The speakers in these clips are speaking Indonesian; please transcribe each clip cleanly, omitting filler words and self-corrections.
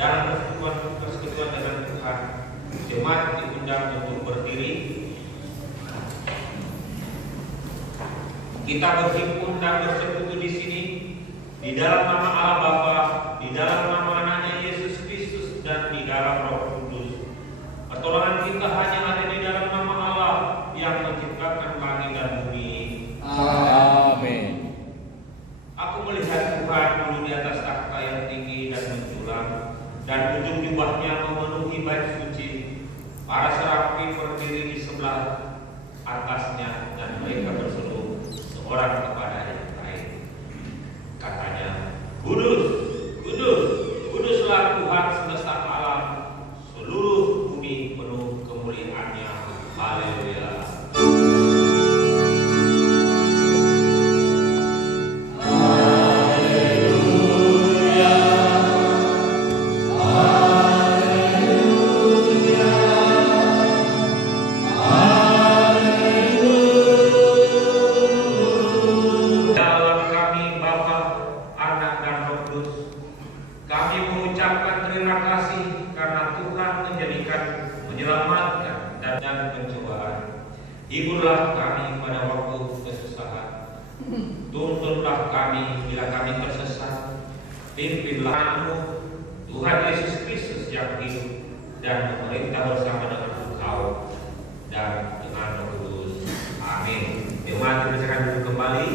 dalam persekutuan dengan Tuhan. Jemaat diundang untuk berdiri. Kita berhimpun dan bersekutu di sini di dalam nama Allah Bapa, di dalam nama Anaknya Yesus Kristus, dan di dalam Roh Kudus. Pertolongan kita hanya ada di dalam nama Allah yang menciptakan langit dan bumi. Amin. Aku melihat Tuhan duduk di atas takhta yang tinggi dan menjulang, dan ujung jubahnya memenuhi bait suci. Para serafi berdiri di sebelah atasnya, dan mereka berseru seorang kepada yang lain. Katanya, Kudus, Kudus, Kuduslah Tuhan semesta alam, seluruh bumi penuh kemuliaan-Nya. Haleluya. Hiburlah kami pada waktu kesusahan, tuntunlah kami bila kami tersesat, pimpinlah-Mu Tuhan Yesus Kristus yang hidup dan memerintah bersama dengan Engkau dan dengan Roh Kudus. Amin. Jemaat dipersilakan duduk kembali.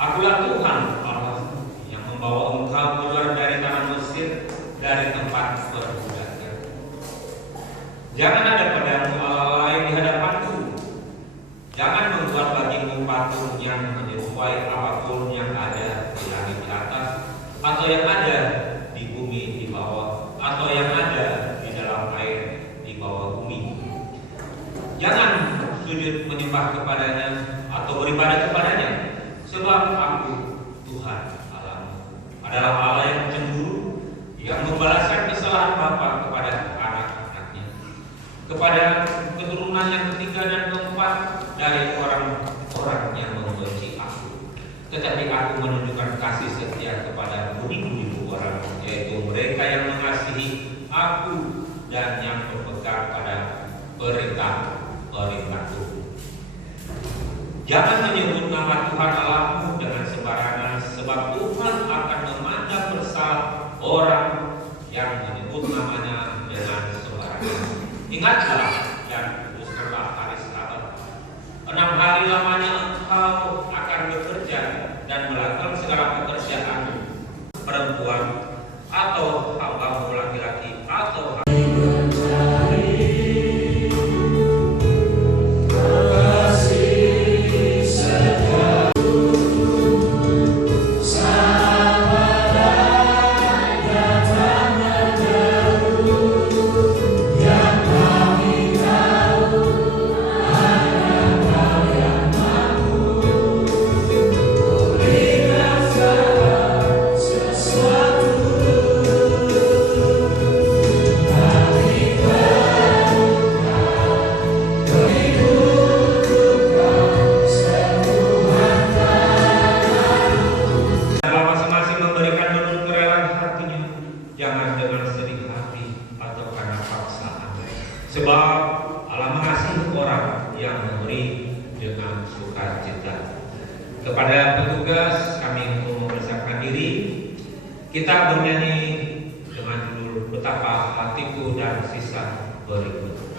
Akulah Tuhan Allah yang membawa engkau keluar dari tanah Mesir, dari tempat perbudakan. Jangan ada padamu Allah lain di hadapanku. Jangan membuat bagimu patung yang menyerupai apapun yang ada di langit di atas, atau yang ada di bumi di bawah, atau yang ada di dalam air di bawah bumi. Jangan sujud menyembah kepadanya atau beribadah kepadanya, sebab aku Tuhan Allahmu. adalah Allah yang cemburu, yang membalaskan kesalahan bapa kepada anak-anaknya, kepada keturunan yang ketiga dan keempat dari orang-orang yang membenci aku. Tetapi aku menunjukkan kasih setia kepada beribu-ribu orang, yaitu mereka yang mengasihi aku dan yang berpegang pada perintah-perintahku. Jangan menyebut nama Tuhan Allahmu dengan sembarangan, sebab Tuhan akan memandang bersalah orang yang menyebut namanya dengan sembarangan. Ingatlah dan kuduskanlah hari Sabat. 6 hari lamanya engkau akan bekerja dan melakukan segala pekerjaan, perempuan atau hambamu laki-laki atau sebab Allah mengasihi orang yang memberi dengan sukacita. Kepada petugas kami untuk mempersiapkan diri, kita bernyanyi dengan judul Betapa Hatiku dan sisa berikut.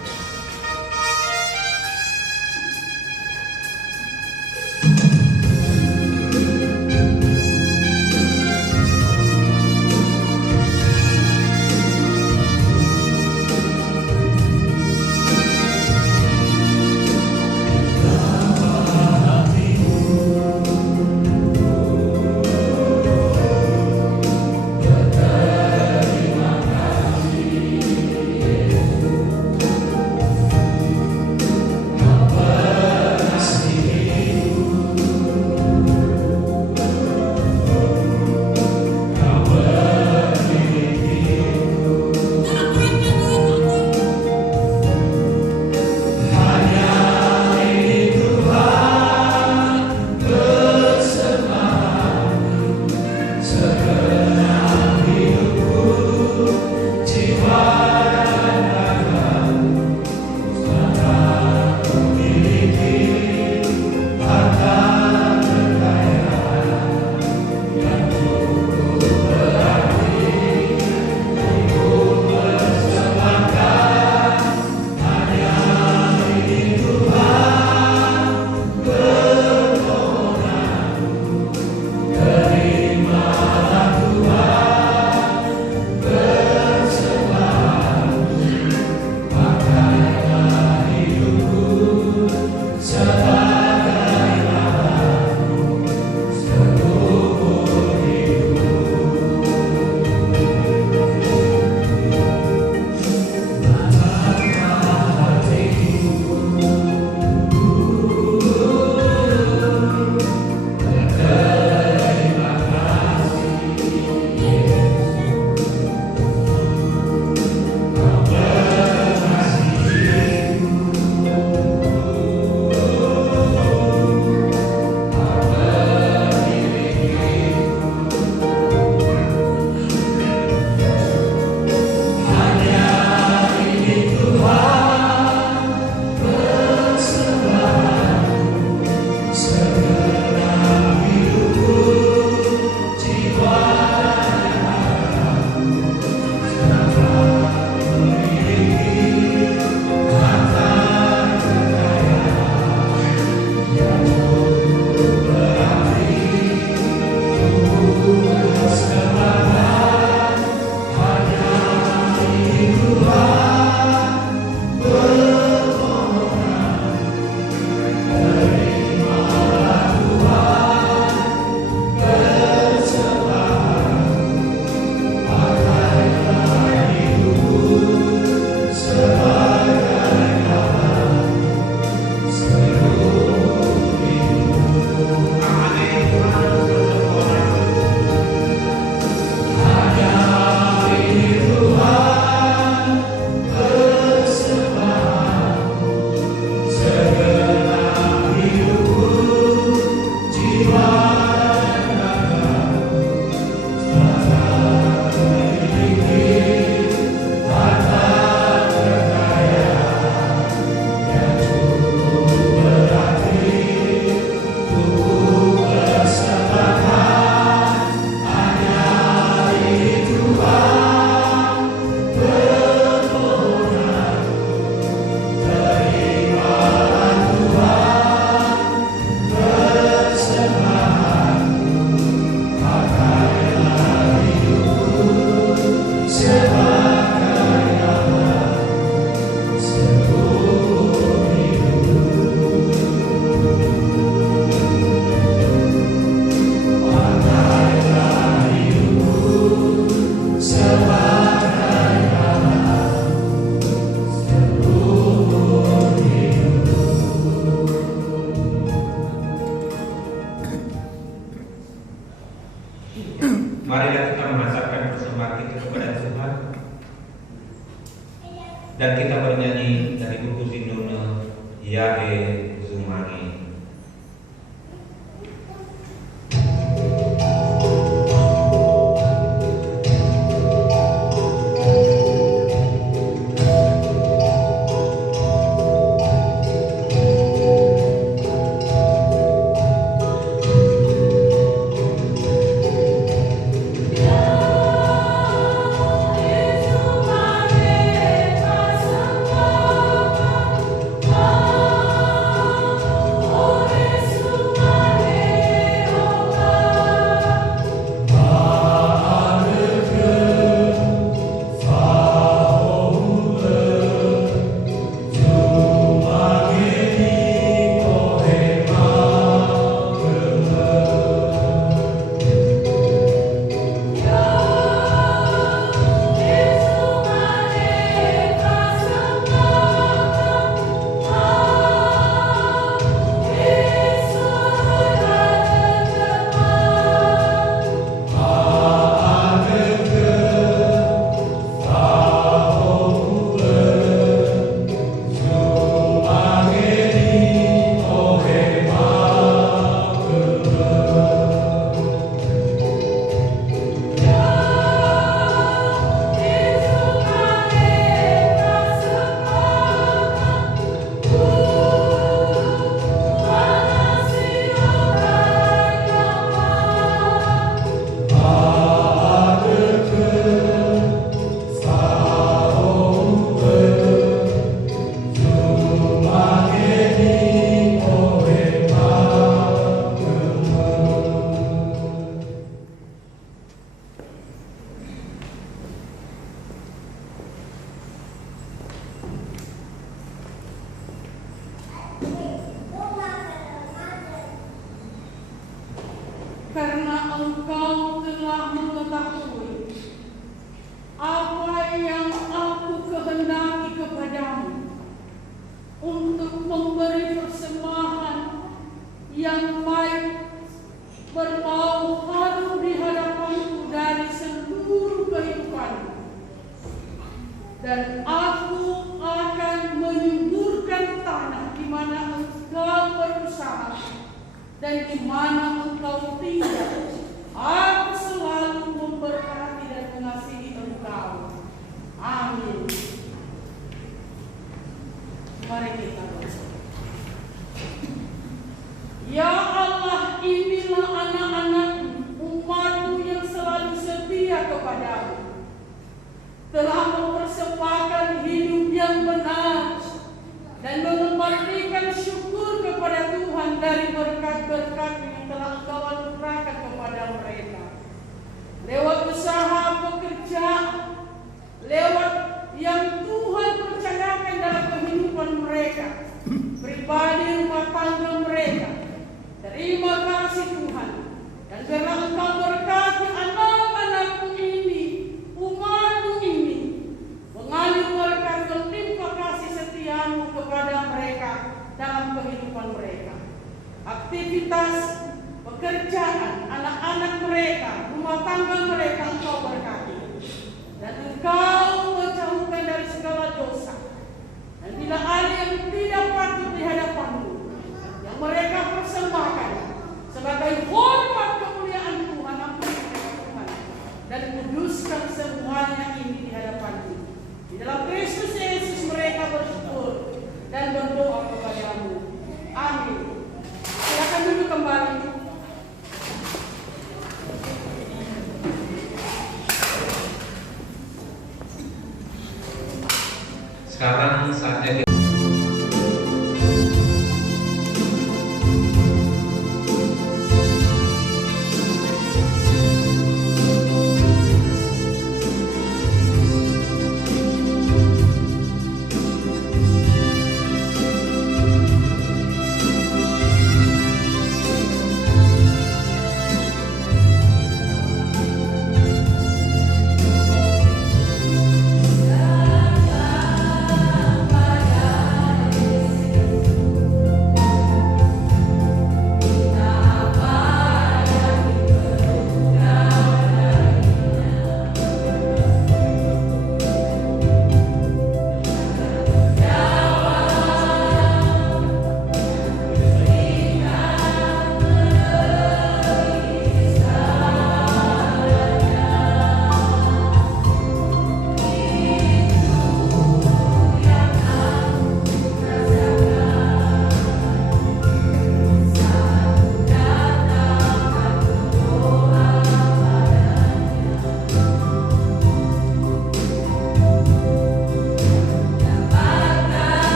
marilah kita mengantarkan persembahan kita kepada Tuhan. Dan kita bernyanyi dari buku Zinduna, Yahe Zumangi. Karena Engkau telah mengetahui apa yang aku kehendaki kepadamu untuk memberi persembahan yang baik berbau harum di hadapanku dari seluruh kehidupanku, dan aku akan menyuburkan tanah di mana Engkau berusaha dan di mana Engkau tinggal. Aku selalu memberkati dan mengasihi Engkau. Amin. Mari kita berdoa. Ya Allah, inilah anak-anak-Mu, umat-Mu yang selalu setia kepadamu, telah mempersembahkan hidup yang benar dan memberikan syukur kepada Tuhan dari berkat-berkat yang telah Engkau anugerahkan kepada mereka. Lewat usaha pekerjaan, lewat yang Tuhan percayakan dalam kehidupan mereka, pribadi rumah tangga mereka. Terima kasih Tuhan. Dan karena Engkau berkati anak-anak-Mu ini, umat-Mu ini, mengalir berkat berlimpah kasih setia-Mu kepada mereka dalam kehidupan mereka. Aktivitas pekerjaan anak-anak mereka, rumah tangga mereka Engkau berkati. Dan Engkau menjauhkan dari segala dosa. Dan bila ada yang tidak patut di hadapan-Mu, yang mereka persembahkan sebagai hormat kemuliaan Tuhan, ampunilah Tuhan, dan kuduskan semuanya ini di hadapan-Mu. Di dalam Kristus Yesus mereka bersyukur dan berdoa kepada-Mu. Amin. Silakan duduk kembali. Sekarang saatnya Pada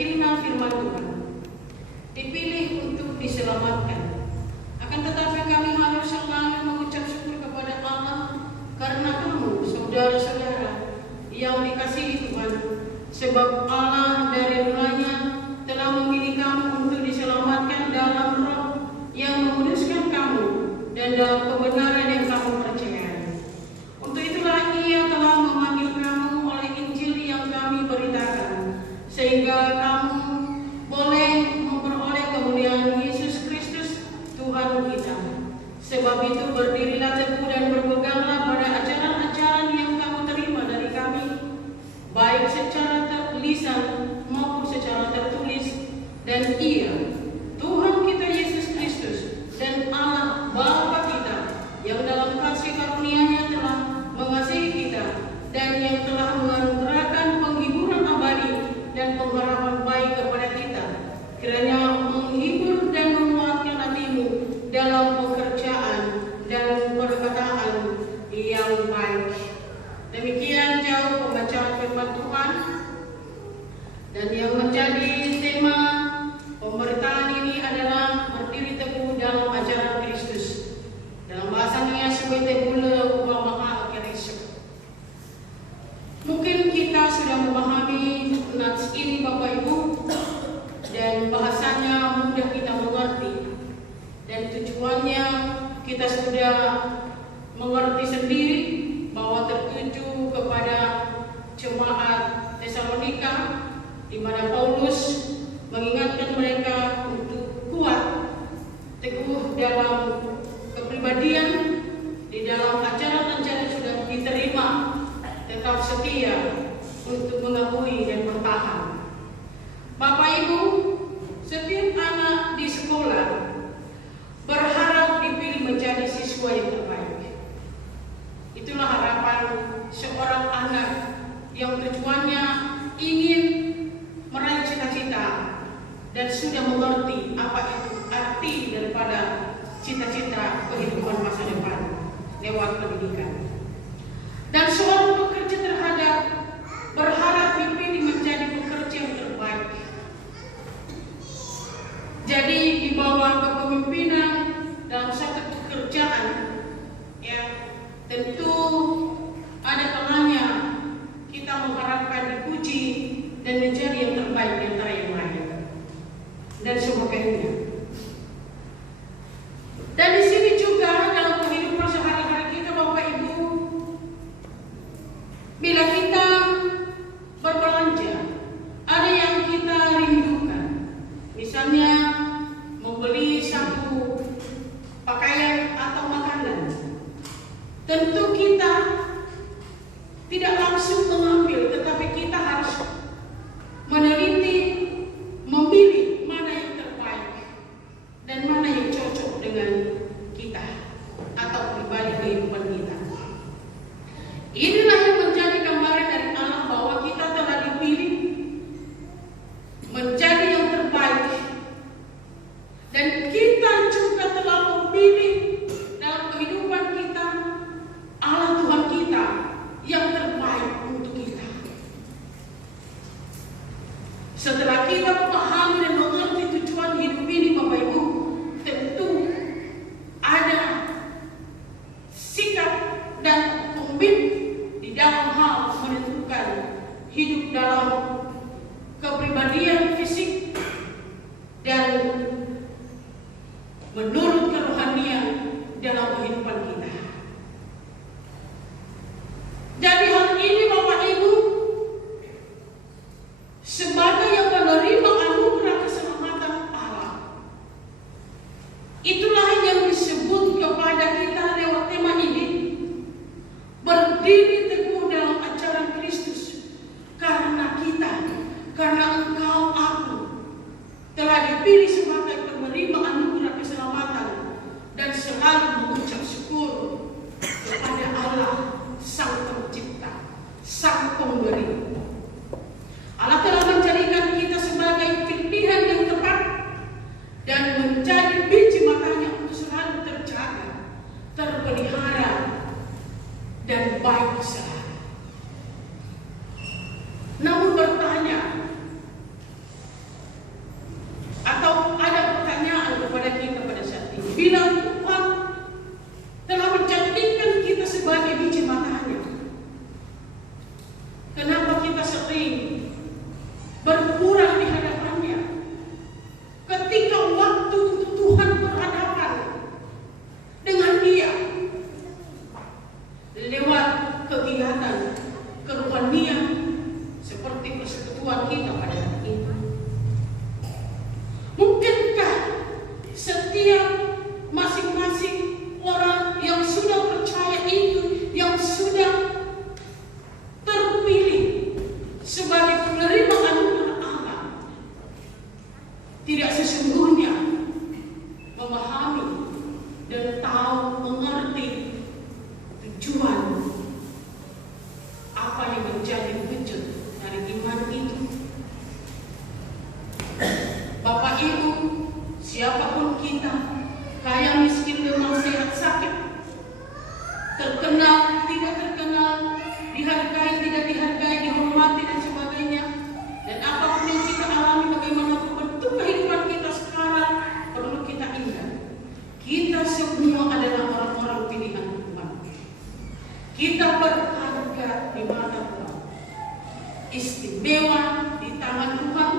menghina firman Tuhan, dipilih untuk diselamatkan. Akan tetapi kami harus selalu mengucap syukur kepada Allah karena kamu, saudara-saudara yang dikasihi Tuhan, sebab Allah dari mulanya telah memilih kamu untuk diselamatkan dalam Roh yang menguduskan kamu dan dalam kebenaran yang kamu percayai. Untuk itulah Ia telah memanggil kamu oleh Injil yang kami beritakan, sehingga kamu boleh memperoleh kemuliaan Yesus Kristus Tuhan kita. Sebab itu berdirilah teguh dan berpeganglah pada ajaran-ajaran yang kamu terima dari kami, baik secara lisan maupun secara tertulis. Dan Ia, Tuhan kita Yesus Kristus dan Allah Bapa kita, yang dalam kasih karunia-Nya telah mengasihi kita dan yang telah menganugerahkan penghiburan abadi dan pengharapan baik kepada kita, kiranya menghibur dan menguatkan hatimu dalam pekerjaan dan perkataan yang baik. Demikian jauh pembacaan firman Tuhan, dan yang menjadi tema pemberitaan ini adalah berdiri teguh dalam ajaran Kristus. Dalam bahasanya sebagai bula ulama Kristus. Mungkin kita sudah memahami nats ini Bapak Ibu, dan bahasanya mudah kita mengerti, dan tujuannya kita sudah mengerti sendiri bahwa tertuju kepada jemaat Tesalonika, di mana Paulus mengingatkan mereka untuk kuat, teguh dalam kepribadian, di dalam ajaran-ajaran yang sudah diterima, tetap setia untuk mengakui dan bertahan. Bapak Ibu, setiap anak di sekolah berharap dipilih menjadi siswa yang terbaik. Itulah harapan seorang anak yang tujuannya ingin meraih cita-cita dan sudah mengerti apa itu arti daripada cita-cita kehidupan masa depan lewat pendidikan. Dan seorang pekerja terhadap berharap dipilih menjadi pekerja yang terbaik. Jadi di bawah kepemimpinan dalam satu pekerjaan, ya tentu ada kalanya kita mengharapkan dipuji dan menjadi yang terbaik di antara yang lain dan sebagainya. Dan di sini juga dalam kehidupan sehari-hari kita Bapak Ibu, bila kita berbelanja, ada yang kita rindukan, misalnya membeli satu pakaian atau makanan. Tentu kita tidak langsung mengambil, tetapi kita harus meneliti, memilih mana yang terbaik dan mana yang cocok dengan kita atau pribadi kehidupan kita. Inilah yang menjadi gambaran dari Allah bahwa kita telah dipilih menjadi yang terbaik, dan kita juga telah memilih dalam kehidupan kita Allah Tuhan kita yang terbaik untuk kita. Setelah kita memahami dan mengerti tujuan hidup ini Bapak Ibu, tentu ada sikap dan komitmen di dalam hal menentukan hidup dalam kepribadian fisik dan menurut kerohanian dalam kehidupan kita. Jadi hal ini Bapak Ibu, sebagai yang menerima anugerah keselamatan Allah, itulah yang disebut kepada kita lewat tema ini, berdiri teguh dalam ajaran Kristus. Karena kita, karena engkau, aku telah dipilih sebagai penerima anugerah keselamatan dan selalu mengucap syukur kepada Allah Sang Pencipta, Sang Pemberi. Allah telah menjadikan kita sebagai pilihan yang tepat dan menjadi biji matanya untuk selalu terjaga, terpelihara, dan baik selalu. Namun bertanya, istimewa di tangan Tuhan.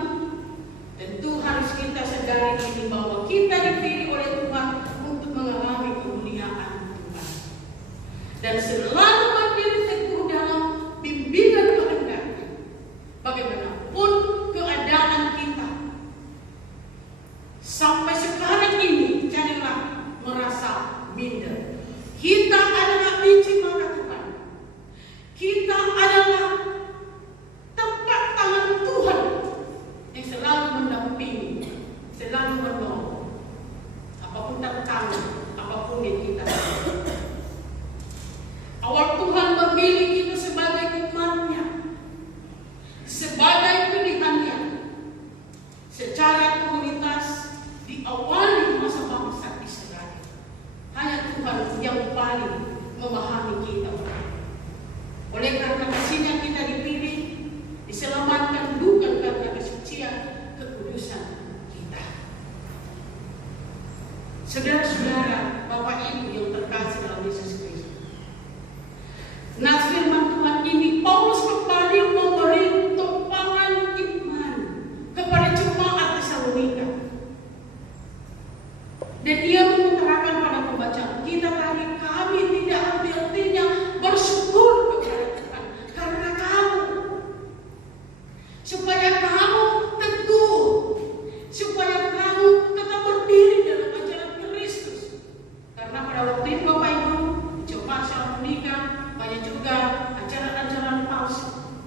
Tentu harus kita sadari ini bahwa kita dipilih oleh Tuhan untuk mengalami kemuliaan Tuhan. Dan selalu berdiri teguh dalam bimbingan kehendaknya. Bagaimanapun keadaan kita, sampai sekarang ini janganlah merasa minder. Kita adalah biji mata Tuhan. Kita adalah tempat tangan Tuhan yang selalu mendampingi, selalu menolong. Apapun tantangan, apapun yang kita lakukan. Awal Tuhan memilih kita sebagai umat-Nya, sebagai pilihan-Nya. Secara komunitas diawali masa bangsa Israel. Hanya Tuhan yang paling memahami kita. Oleh karena kasih-Nya kita dipilih, diselamatkan bukan karena kesucian, kekudusan kita. Saudara-saudara, Bapak Ibu yang terkasih dalam Yesus Kristus. Nas firman Tuhan ini, Paulus kembali memberi topangan iman kepada jemaat Tesalonika. Dan ia mengutarakan pada pembacaan kita tadi, kami tidak henti-hentinya bersyukur kepada Tuhan karena kamu, supaya kamu teguh, supaya kamu tetap berdiri dalam ajaran Kristus. Karena pada waktu itu Bapak Ibu, jemaat Tesalonika banyak juga ajaran-ajaran palsu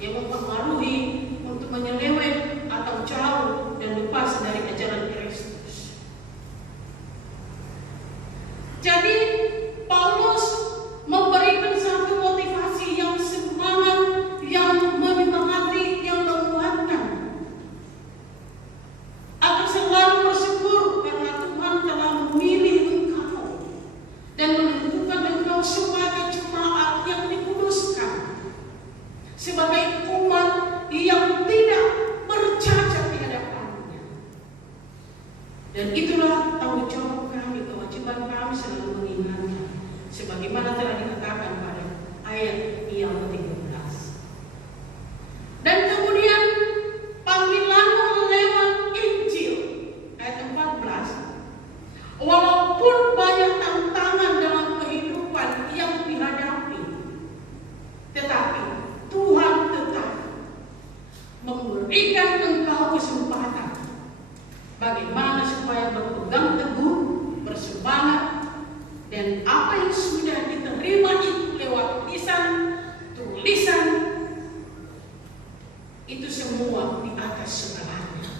yang mempengaruhi untuk menyeleweng atau jauh dan lepas dari ajaran Kristus. Jadi Paulus memberikan satu motivasi yang semangat, yang menyemangati, yang menguatkan agar selalu bersyukur karena Tuhan telah memilih engkau dan menentukan engkau sebagai jemaat yang dikuduskan, sebagai umat yang tidak bercacat di hadapan-Nya. Dan itulah tanggung jawab kami, kewajiban kami selalu mengingatkan, sebagaimana telah dikatakan pada ayat yang ke-13. Dan kemudian panggilanmu lewat Injil, ayat 14. Walaupun banyak tantangan dalam kehidupan yang dihadapi, tetapi Tuhan tetap memberikan engkau kesempatan bagaimana supaya berpegang teguh, bersemangat, dan apa yang sudah diterima itu lewat lisan, tulisan, itu semua di atas segalanya.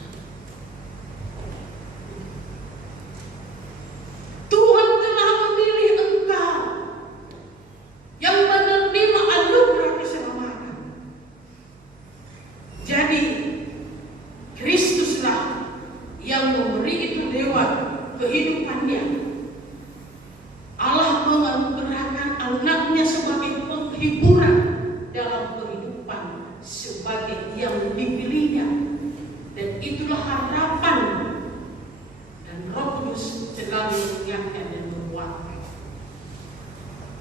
Tuhan telah memilih engkau yang menerima anugerah keselamatan. Jadi Kristuslah yang memberi itu lewat kehidupan-Nya. Allah menganugerahkan anaknya sebagai penghiburan dalam kehidupan, sebagai yang dipilihnya. Dan itulah harapan, dan Roh Kudus selalu mengingatkan dan menguatkan.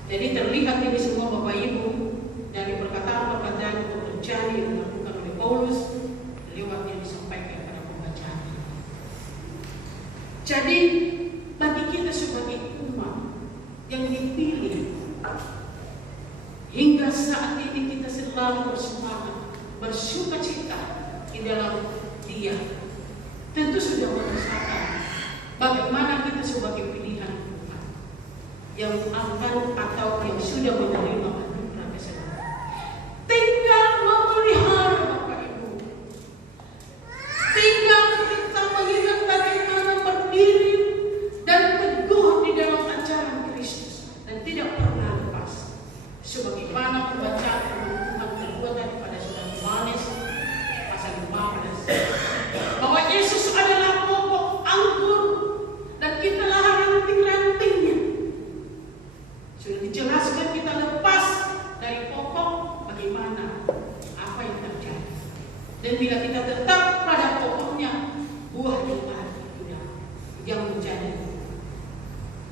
Jadi terlihat ini semua Bapak Ibu dari perkataan-perkataan pekerjaan yang dilakukan oleh Paulus lewat yang disampaikan pada pembacaan. Jadi bagi kita sebagai umat yang dipilih, hingga saat ini kita selalu bersemangat, bersukacita di dalam Dia. Tentu sudah merasakan bagaimana kita sebagai pilihan Tuhan yang akan atau yang sudah menerima anugerah keselamatan. Tinggal memelihara Bapak Ibu. Tinggal kita mengingat bagaimana berdiri dan teguh di dalam ajaran Kristus dan tidak pernah lepas. Sebagaimana pembacaan firman Tuhan terbuat daripada surat Yohanes pasal 15, bahwa Yesus adalah pokok anggur dan kitalah ranting-rantingnya. Sudah dijelaskan kita lepas dari pokok, bagaimana apa yang terjadi. Dan bila kita tetap pada pokoknya, buah yang menjadi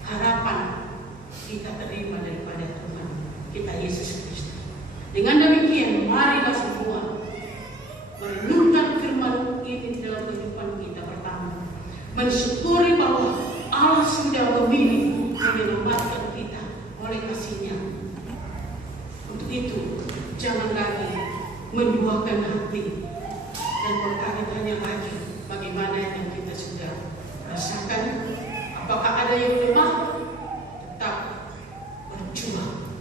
harapan kita terima daripada Tuhan kita Yesus Kristus. Dengan demikian, marilah semua merenungkan firman ini dalam kehidupan kita. Pertama, mensyukuri bahwa Allah sudah memilih menyelamatkan kita oleh kasih-Nya. Untuk itu, jangan lagi menduakan hati dan bertanya-tanya lagi bagaimana yang kita sudah rasakan. Apakah ada yang lemah? Tetap berjuang.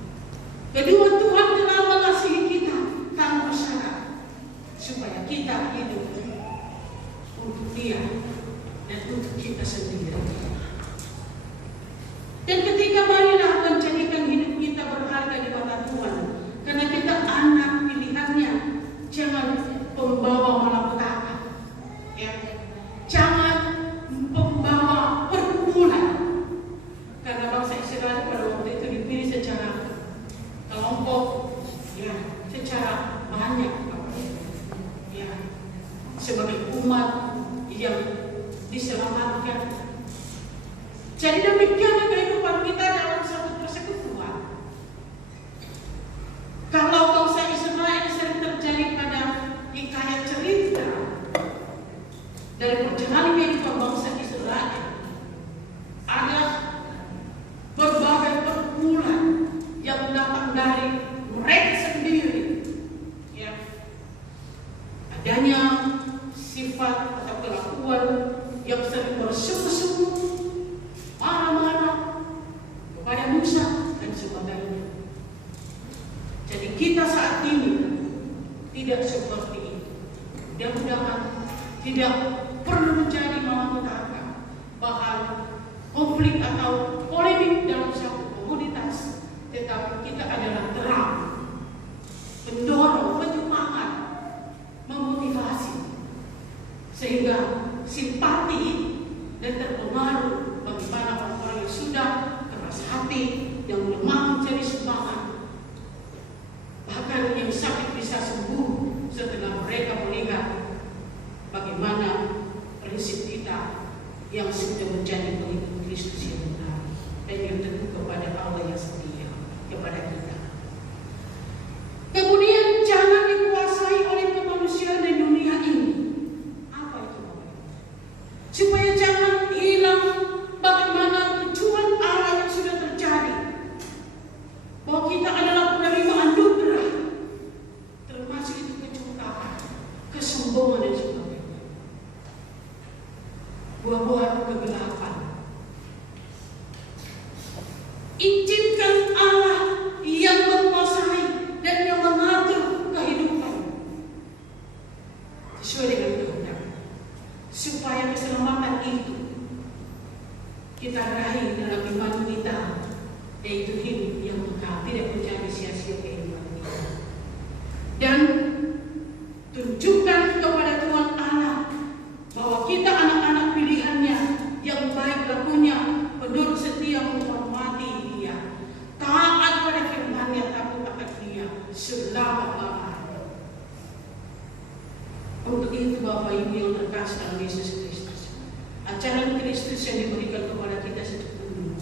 Kedua, Tuhan telah mengasihi kita tanpa syarat supaya kita hidup untuk Dia dan untuk kita sendiri. Dan ketika marilah menjadikan hidup kita berharga di mata Tuhan, karena kita anak pilihan-Nya. Jangan pembawa malapetaka, ya. Jangan pembawa perkumpulan, karena bangsa Israel pada waktu itu dipilih secara kelompok, ya, secara banyak, ya, sebagai umat yang diselamatkan. Jadi demikian kehidupan kita dalam satu persekutuan. Kalau bangsa Israel sering terjadi pada hikayat cerita dari perjalanan kehidupan bangsa Israel, ada berbagai perkumpulan yang datang dari mereka sendiri, ya. Adanya sifat atau kelakuan yang sering bersungguh-sungguh, marah-marah kepada Musa dan sebagainya. Jadi kita saat ini tidak seperti itu. Mudah-mudahan tidak perlu menjadi malapetaka, bahkan konflik atau polemik dalam satu komunitas, tetapi kita adalah terang, mendorong, penyemangat, memotivasi, sehingga simpati dan terpengaruh bagaimana orang-orang yang sudah keras hati, yang lemah menjadi semangat, bahkan yang sakit bisa sembuh setelah mereka melihat bagaimana prinsip kita yang sudah menjadi pengikut Kristus yang benar dan yang teguh kepada Allah yang setia kepada kita. Kemudian jangan dikuasai oleh kemanusiaan di dunia ini. Apa itu? Supaya jangan hilang bagaimana tujuan Allah yang sudah terjadi, bahwa kita adalah penerima anugerah, termasuk itu kecurahan, kesombongan dan sebagainya, buah-buah kegelapan. Izinkan Allah yang menguasai dan yang mengatur kehidupan sesuai dengan kehendak, supaya keselamatan itu kita raih dalam iman kita, yaitu hidup yang kekal, tidak menjadi sia-sia kehidupan kita. Dan tunjukkan kepada Tuhan Allah bahwa kita anak-anak pilihan-Nya yang baik lakunya, penurut setia menghormati Dia, taat pada firman-Nya, takut akan Dia selama-lamanya. Untuk itu Bapak Ibu yang terkasih dalam Yesus Kristus, ajaran Kristus yang diberikan kepada kita sepenuhnya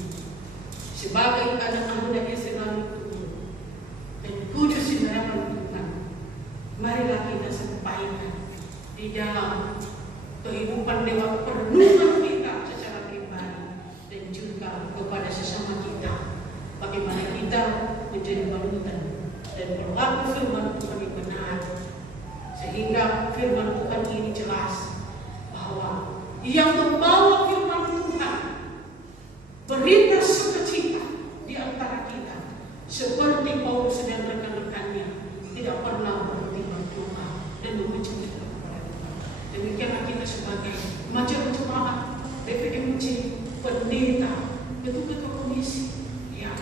sebagai anak-anak yang selalu tumbuh dan kudus di hadapan Tuhan, marilah kita sampaikan di dalam kehidupan lewat perenungan kita secara pribadi dan juga kepada sesama kita, bagaimana kita menjadi panutan dan berlaku firman Tuhan yang benar, sehingga firman Tuhan ini jelas bahwa yang membawa firman Tuhan berita sukacita di antara kita, seperti Paulus dan rekan-rekannya, tidak pernah berhenti berdoa dan memuji kepada Tuhan. Demikianlah kita sebagai majelis jemaat, BPMC, pendeta, ketua-ketua komisi, ya,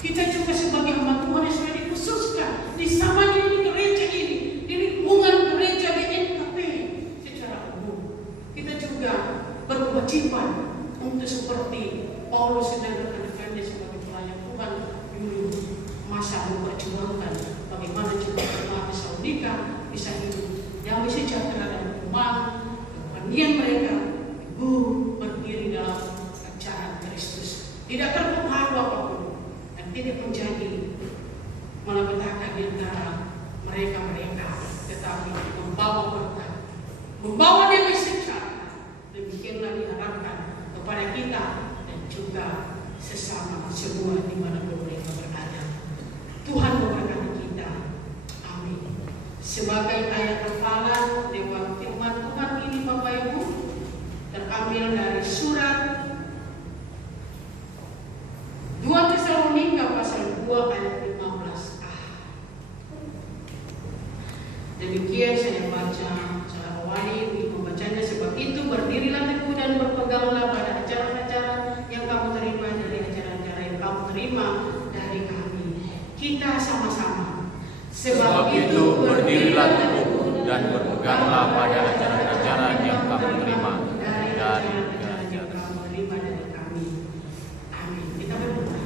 kita juga sebagai hamba Tuhan yang sudah dikhususkan di sama di gereja ini, di lingkungan gereja BNKP secara umum, kita juga berkewajiban untuk seperti Paulus dan rekan-rekannya sebagai pelayan Tuhan dulu masa memperjuangkan bagaimana juga jemaat Tesalonika bisa hidup damai sejahtera dan iman, kepernian mereka ibu berdiri dalam ajaran Kristus, tidak terpengaruh apapun dan tidak menjadi malapetaka di antara mereka, tetapi membawa berkat, membawa damai sejahtera. Demikianlah diharapkan kepada kita dan juga sesama semua dimanapun mereka berada. Tuhan memberkati kita. Amin. Sebagai ayat hafalan lewat firman Tuhan ini Bapak Ibu terambil dari surat 2 Tesalonika pasal 2 ayat 15a. Demikian saya baca, saya awali untuk membacanya. Sebab itu berdirilah teguh dan berpeganglah pada ajaran-ajaran yang kamu terima dari ajaran-ajaran yang kamu terima dari kami. Kita sama-sama. Sebab itu berdirilah teguh dan berpeganglah pada ajaran-ajaran yang kamu terima dari ajaran-ajaran yang kamu terima dari kami. Amin. Kita berdoa.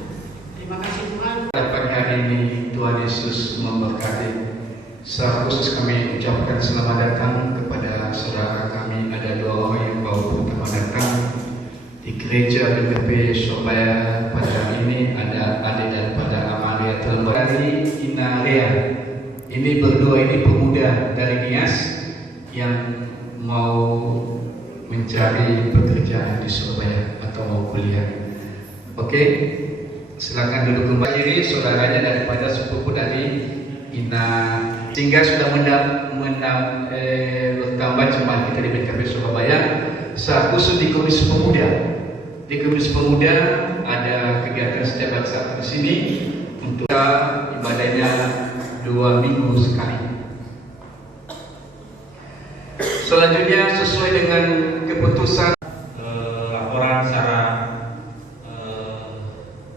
Terima kasih Tuhan. Pagi hari ini Tuhan Yesus memberkati. Secara khusus kami ucapkan selamat datang kepada saudara kami. Ada 2 orang yang baru pertama datang di gereja BPP Surabaya pada hari ini. Ada Ade dan pada Amalia Telur dari Inalea. Ini berdua ini pemuda dari Nias yang mau mencari pekerjaan di Surabaya atau mau kuliah. Oke, silakan duduk kembali. Jadi saudaranya daripada sepupu dari Ina, sehingga sudah bertambah jemaat kita di BKP Surabaya. Khusus di Komisi Pemuda. Di Komisi Pemuda ada kegiatan setiap hari Sabtu di sini untuk ibadahnya 2 minggu sekali. Selanjutnya sesuai dengan keputusan laporan secara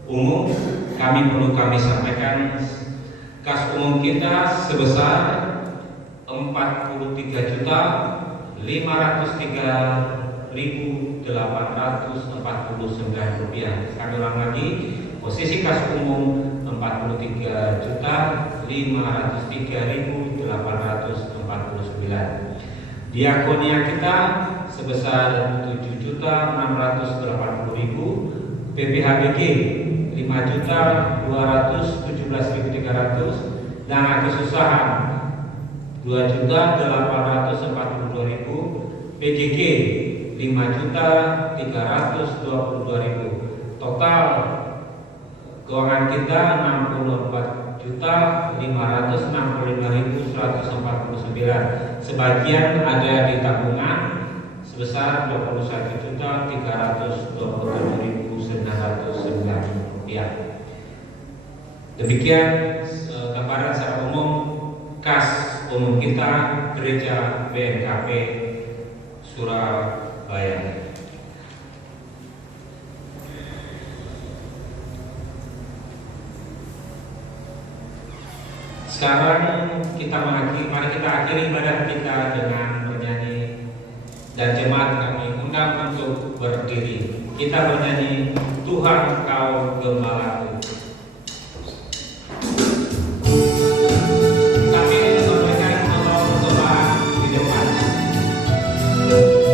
umum kami sampaikan kas umum kita sebesar 43.503.849 rupiah. Kami ulang lagi, posisi kas umum 43.503.849. Diakonia kita sebesar 7.680.000, PPHBG 5.217.300, dana kesusahan 2.842.000, PJK 5.322.000. Total keuangan kita 64.565.149. Sebagian ada yang di tabungan sebesar 21.327.909 rupiah. Demikian gambaran secara umum kas umum kita Gereja BNKP Surabaya. Sekarang mari kita akhiri ibadah kita dengan bernyanyi, dan jemaat kami undang untuk berdiri. Kita bernyanyi Tuhan Kau Gembalaku. Terima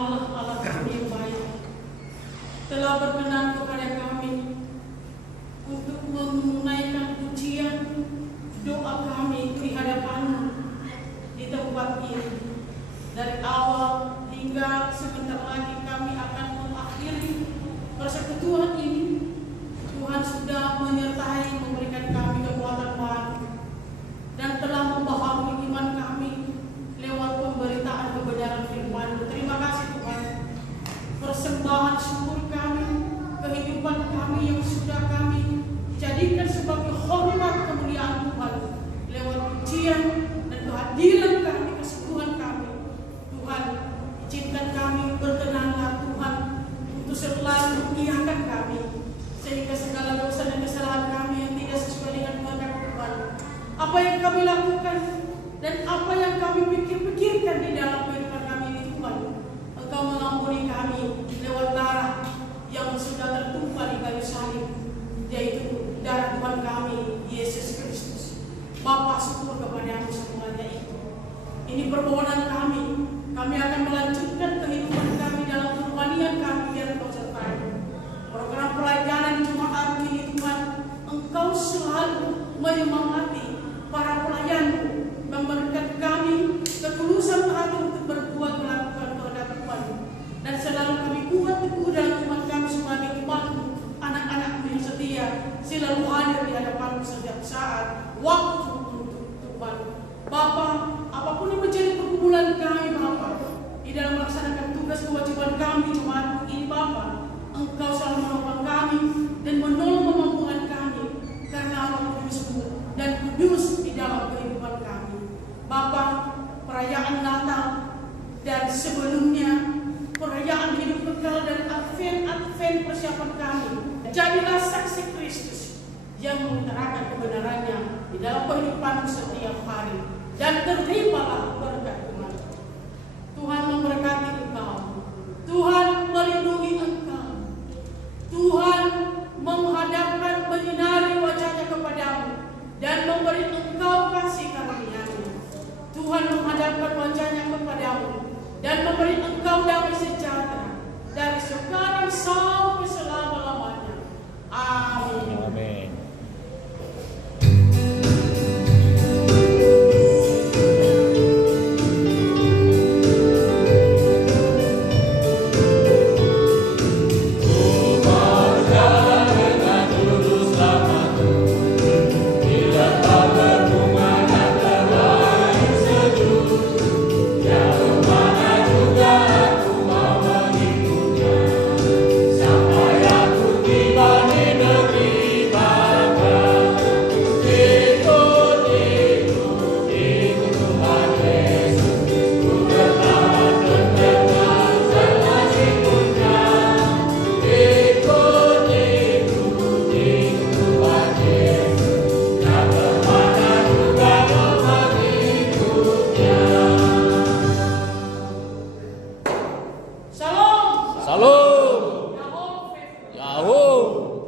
Allah, Allah kami yang baik, telah berkenan kepada kami untuk menunaikan pujian doa kami di hadapan-Mu di tempat ini. Dari awal hingga sebentar lagi kami akan mengakhiri persekutuan ini. Tuhan sudah menyertai, memberikan kami kekuatan baru dan telah membaharui iman kami lewat pemberitaan kebenaran firman-Mu. Terima kasih Tuhan. Persembahan syukur kami, kehidupan kami yang sudah kami jadikan sebagai hormat kemuliaan Tuhan lewat pujian dan kehadiran kami, kesembuhan kami. Tuhan, izinkan kami berkenanlah Tuhan untuk selalu mengiyakan kami, sehingga segala dosa dan kesalahan kami yang tidak sesuai dengan kehendak Tuhan, apa yang kami lakukan dan apa yang kami pikirkan di dalam kehidupan kami ini, Tuhan, Engkau mengampuni kami lewat darah yang sudah tertumpah di kayu salib, yaitu darah Tuhan kami Yesus Kristus. Bapa, syukur kepada-Mu semuanya itu. Ini permohonan kami. Kami akan melanjutkan kehidupan kami dalam kerohanian kami, biar Engkau sertai. Program pelayanan Jumat ini, Tuhan, Engkau selalu menyemangati para pelayan-Mu, memberikan kami ketulusan hati untuk berbuat melakukan kehendak Tuhan, dan selalu kami kuat teguh dalam iman kami sebagai umat-Mu, anak-anak-Mu yang setia, selalu hadir di hadapan-Mu setiap saat, waktu untuk Tuhan. Bapa, apapun yang menjadi pergumulan kami, Bapa, di dalam melaksanakan tugas kewajiban kami Jumat ini, Bapa, Engkau selalu menolong kami dan menolong kemampuan kami, karena Roh Kudus-Mu dan kudus di dalam kehidupan kami. Bapa, perayaan Natal dan sebelumnya perayaan hidup kekal dan Advent persiapan kami, jadilah saksi Kristus yang mengutarakan kebenarannya di dalam kehidupan setiap hari, dan terimalah berkat Tuhan. Tuhan memberkati Engkau, Tuhan melindungi Engkau, Tuhan menghadapkan menyinari wajahnya kepadamu dan memberi Engkau kasih karunia-Nya. Tuhan menghadapkan wajahnya kepadamu dan memberi Engkau damai sejahtera dari sekarang sampai selama-lamanya. Amin. Amin. Shalom. Salam. Yahoo. Yahoo.